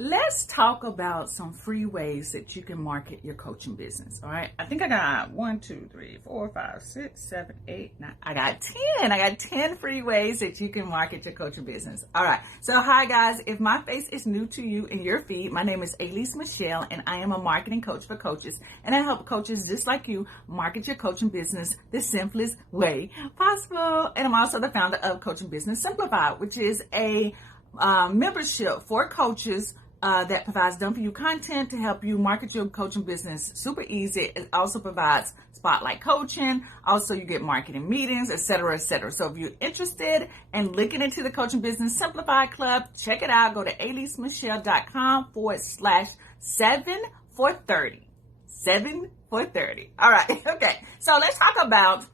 Let's talk about some free ways that you can market your coaching business. All right. I think I got 1, 2, 3, 4, 5, 6, 7, 8, 9. I got 10. I got 10 free ways that you can market your coaching business. All right. So hi guys. If my face is new to you in your feed, my name is Alease Michelle and I am a marketing coach for coaches. And I help coaches just like you market your coaching business the simplest way possible. And I'm also the founder of Coaching Business Simplified, which is a membership for coaches that provides done-for-you content to help you market your coaching business super easy. It also provides spotlight coaching. Also, you get marketing meetings, etc., etc. So if you're interested in looking into the Coaching Business Simplified Club, check it out. Go to aleasemichelle.com/7 for 30. 7 for 30. All right. Okay. So let's talk about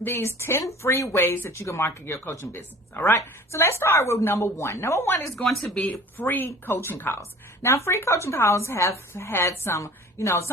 these 10 free ways that you can market your coaching business. All right. So let's start with number one. Number one is going to be free coaching calls. Now, free coaching calls have had some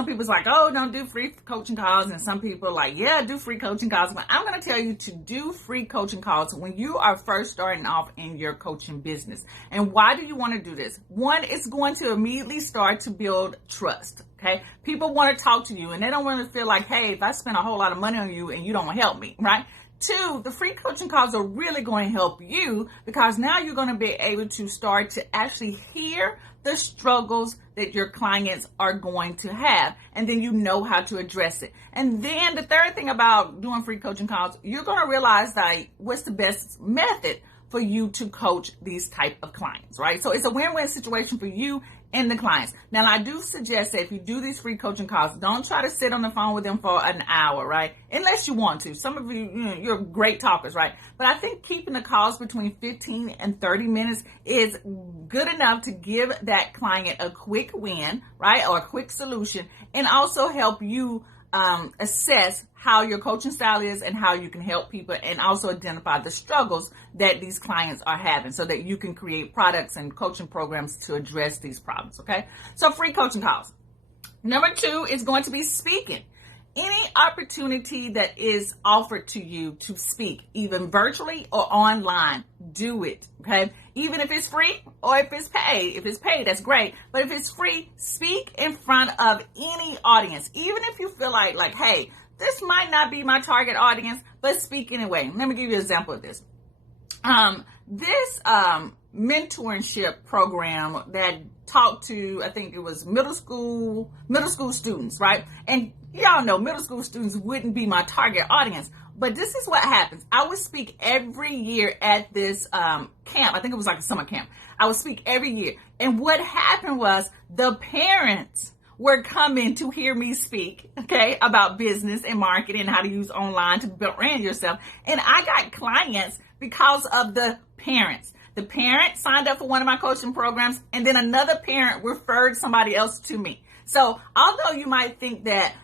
people's like, oh, don't do free coaching calls. And some people are like, yeah, do free coaching calls. But I'm going to tell you to do free coaching calls when you are first starting off in your coaching business. And why do you want to do this? One, it's going to immediately start to build trust. Okay. People want to talk to you and they don't want to feel like, hey, if I spend a whole lot of money on you and you don't help me, right? Two, the free coaching calls are really going to help you because now you're going to be able to start to actually hear the struggles that your clients are going to have. And then you know how to address it. And then the third thing about doing free coaching calls, you're going to realize like what's the best method for you to coach these type of clients, right? So it's a win-win situation for you and the clients. Now, I do suggest that if you do these free coaching calls, don't try to sit on the phone with them for an hour, right? Unless you want to. Some of you, you're great talkers, right? But I think keeping the calls between 15 and 30 minutes is good enough to give that client a quick win, right? Or a quick solution, and also help you assess how your coaching style is and how you can help people, and also identify the struggles that these clients are having so that you can create products and coaching programs to address these problems. Okay. So free coaching calls. Number two is going to be speaking. Any opportunity that is offered to you to speak, even virtually or online, do it. Okay. Even if it's free or if it's paid. If it's paid, that's great. But if it's free, speak in front of any audience. Even if you feel like, hey, this might not be my target audience, but speak anyway. Let me give you an example of this. This mentorship program that talked to, I think it was middle school students, right? And y'all know middle school students wouldn't be my target audience. But this is what happens. I would speak every year at this camp. I think it was like a summer camp. I would speak every year. And what happened was the parents were coming to hear me speak, okay, about business and marketing and how to use online to brand yourself. And I got clients because of the parents. The parent signed up for one of my coaching programs, and then another parent referred somebody else to me. So although you might think that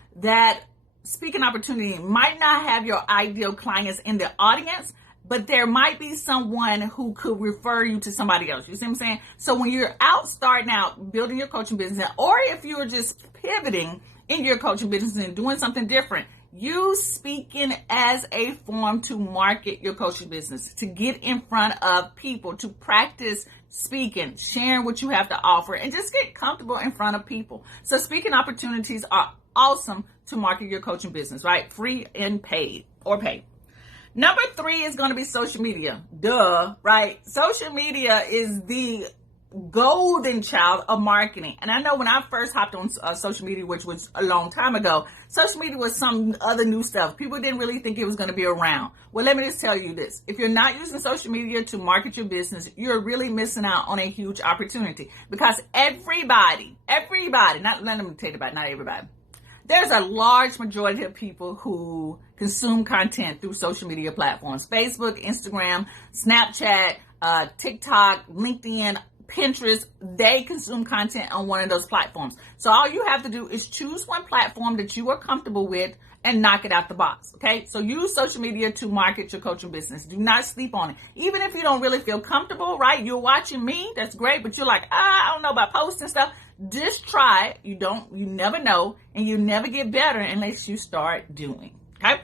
speaking opportunity might not have your ideal clients in the audience, but there might be someone who could refer you to somebody else. You see what I'm saying? So when you're out starting out building your coaching business, or if you're just pivoting in your coaching business and doing something different, use speaking as a form to market your coaching business, to get in front of people, to practice speaking, sharing what you have to offer, and just get comfortable in front of people. So speaking opportunities are awesome to market your coaching business, right? Free and paid or paid. Number three is going to be social media. Duh, right? Social media is the golden child of marketing. And I know when I first hopped on social media, which was a long time ago, social media was some other new stuff. People didn't really think it was going to be around. Well, let me just tell you this. If you're not using social media to market your business, you're really missing out on a huge opportunity, because everybody, let me tell you about not everybody. There's a large majority of people who consume content through social media platforms: Facebook, Instagram, Snapchat, TikTok, LinkedIn, Pinterest. They consume content on one of those platforms. So all you have to do is choose one platform that you are comfortable with and knock it out the box. Okay. So use social media to market your coaching business. Do not sleep on it. Even if you don't really feel comfortable, right? You're watching me. That's great. But you're like, I don't know about posting stuff. Just try it. You never know, and you never get better unless you start doing. Okay.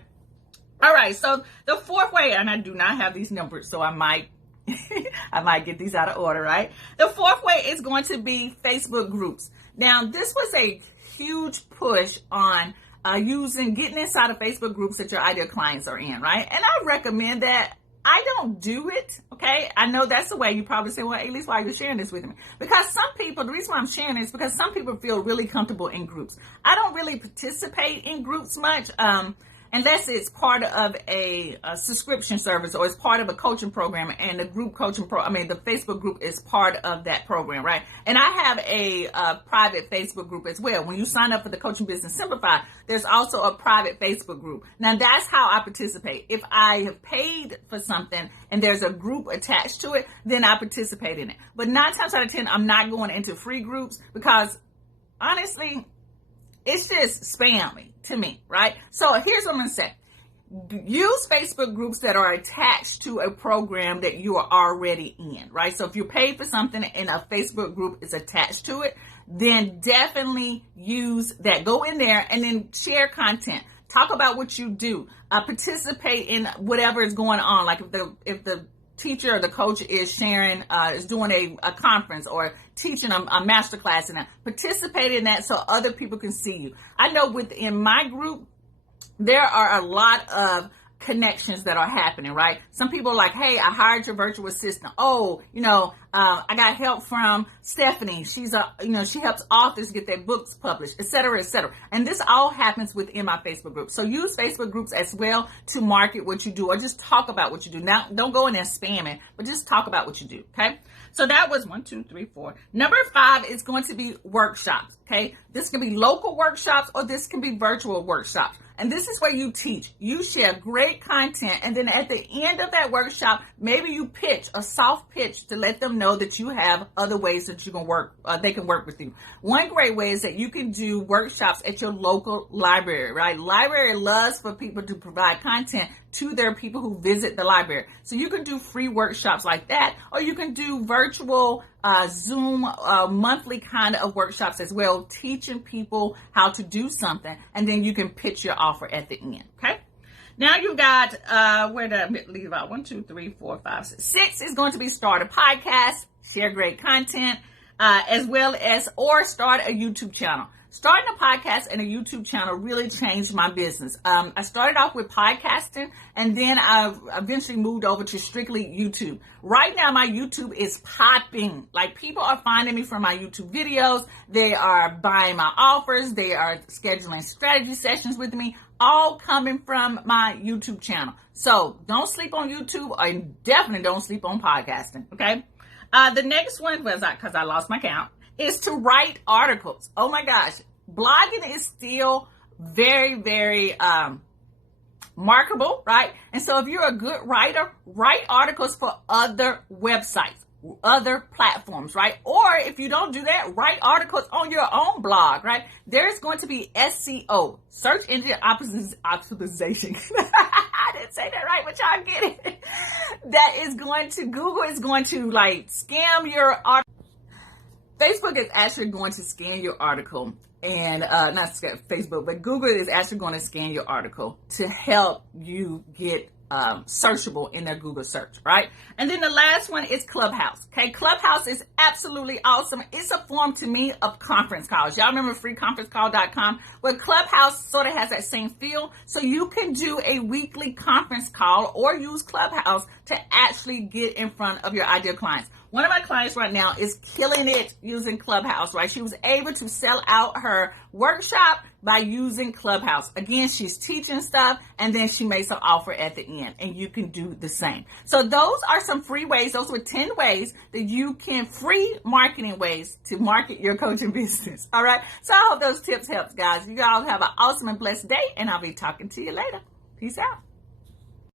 All right. So the fourth way, and I do not have these numbers, so I might I might get these out of order, right? The fourth way is going to be Facebook groups. Now, this was a huge push on getting inside of Facebook groups that your ideal clients are in, right? And I recommend that. I don't do it, okay? I know that's the way. You probably say, well, Alease, why are you sharing this with me? Because some people, the reason why I'm sharing this is because some people feel really comfortable in groups. I don't really participate in groups much, unless it's part of a subscription service or it's part of a coaching program, and the group coaching the Facebook group is part of that program, right? And I have a private Facebook group as well. When you sign up for the Coaching Business Simplified, there's also a private Facebook group. Now, that's how I participate. If I have paid for something and there's a group attached to it, then I participate in it. But 9 times out of 10, I'm not going into free groups because, honestly, it's just spammy to me, right? So here's what I'm going to say. Use Facebook groups that are attached to a program that you are already in, right? So if you pay for something and a Facebook group is attached to it, then definitely use that. Go in there and then share content. Talk about what you do. Participate in whatever is going on. Like if the teacher or the coach is sharing, is doing a conference or teaching a master class, and participate in that so other people can see you. I know within my group, there are a lot of connections that are happening, right? Some people are like, hey, I hired your virtual assistant. Oh, I got help from Stephanie. She's she helps authors get their books published, et cetera, et cetera. And this all happens within my Facebook group. So use Facebook groups as well to market what you do, or just talk about what you do. Now, don't go in there spamming, but just talk about what you do. Okay. So that was 1, 2, 3, 4. Number 5 is going to be workshops. Okay. This can be local workshops or this can be virtual workshops. And this is where you teach. You share great content. And then at the end of that workshop, maybe you pitch a soft pitch to let them know that you have other ways that you can work. They can work with you. One great way is that you can do workshops at your local library, right? Library loves for people to provide content to their people who visit the library. So you can do free workshops like that, or you can do virtual Zoom monthly kind of workshops as well, teaching people how to do something, and then you can pitch your offer at the end. Okay. Now you've got, where did I leave out? 1, 2, 3, 4, 5, 6. 6 is going to be start a podcast, share great content, as well as, or start a YouTube channel. Starting a podcast and a YouTube channel really changed my business. I started off with podcasting, and then I eventually moved over to strictly YouTube. Right now, my YouTube is popping. Like, people are finding me from my YouTube videos. They are buying my offers. They are scheduling strategy sessions with me, all coming from my YouTube channel. So don't sleep on YouTube, and definitely don't sleep on podcasting. Okay. The next one was, because I lost my count, is to write articles. Oh my gosh. Blogging is still very, very marketable, right? And so if you're a good writer, write articles for other websites, other platforms, right? Or if you don't do that, write articles on your own blog, right? There's going to be SEO, search engine optimization. I didn't say that right, but y'all get it. That is going to, Google is going to like scam your article. Facebook is actually going to scan your article, and not Facebook, but Google is actually going to scan your article to help you get searchable in their Google search, right? And then the last one is Clubhouse. Okay, Clubhouse is absolutely awesome. It's a form to me of conference calls. Y'all remember freeconferencecall.com? Well, Clubhouse sort of has that same feel. So you can do a weekly conference call or use Clubhouse to actually get in front of your ideal clients. One of my clients right now is killing it using Clubhouse, right? She was able to sell out her workshop by using Clubhouse. Again, she's teaching stuff, and then she makes an offer at the end, and you can do the same. So those are some free ways. Those were 10 ways that you can, free marketing ways to market your coaching business. All right. So I hope those tips help, guys. You all have an awesome and blessed day, and I'll be talking to you later. Peace out.